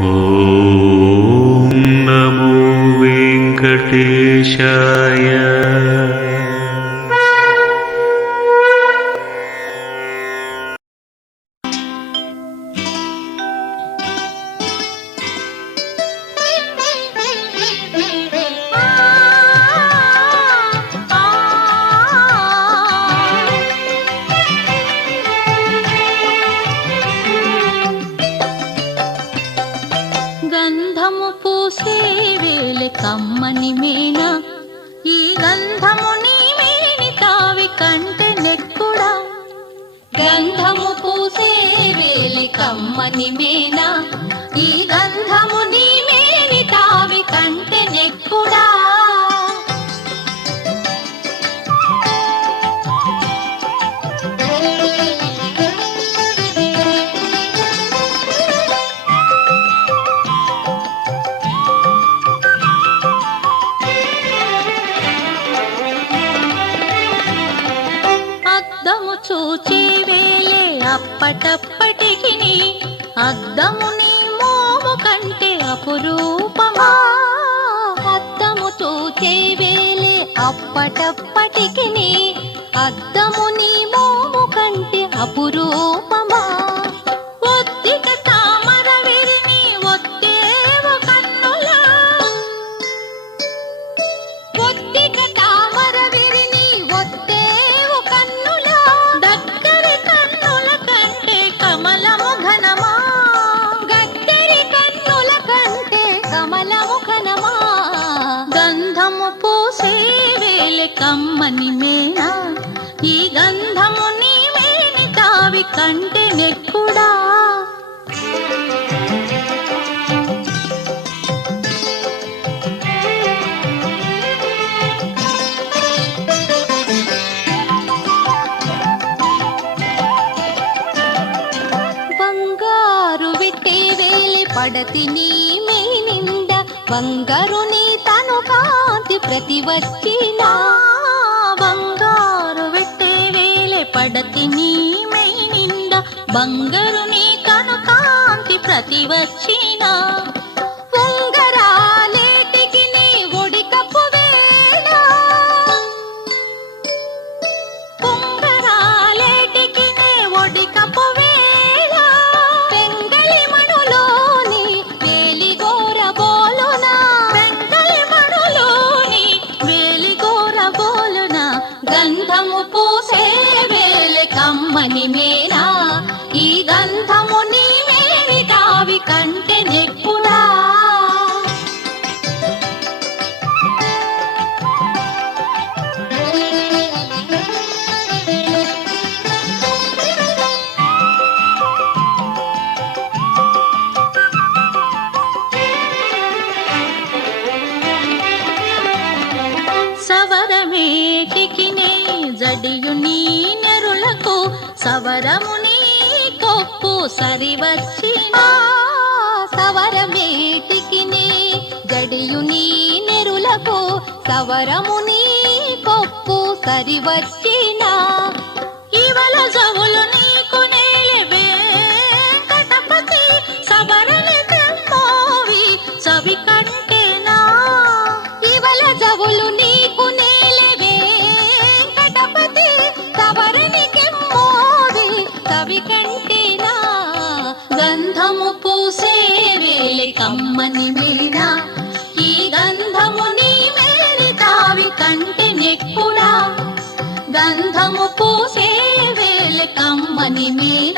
ॐ नमो वेङ्कटेशाय గంధము పూసే వేళ కమ్మని మీనా ఈ గంధము నీ మేని తావి కంటే నెక్కుడా? గంధము పూసే వేళ కమ్మని మేనా ఈ గంధ అప్పటప్పటికి అద్దము నీ మోము కంటే అపురూపమా? అద్దము చూచే వేలే అప్పటప్పటికి అద్దము నీ మోము కంటే అపురూపమా? కమ్మని మేనా ఈ గంధము నీ మేని తావి కంటే నెక్కుడా? బంగారు విట్టే వేలి పడతి నీ నిండ బంగారు నీ కాంతి ప్రతి వచ్చిన బంగారు వెట్టే వేలే పడతి నీ మై నిండా. బంగారు నీ తను కాంతి ప్రతి వచ్చినా. గంధము పూసే వేళ కమ్మని మేనా ఈ గంధము నీ మేని కావి కంటే నెక్కుడా జడియు నీ నెరులకు సవరము నీ కొప్పు సరివచ్చిన. సవరమేటికి నే జడియు నీ నెరులకు సవరము నీ కొప్పు సరివచ్చిన. ఇవల గంధము పూసే వేలి కమ్మని వీణ ఈ గంధము నీ మేరి తావి కంటి నెక్కుడా. గంధము పూసే వేలి కమ్మని వీణ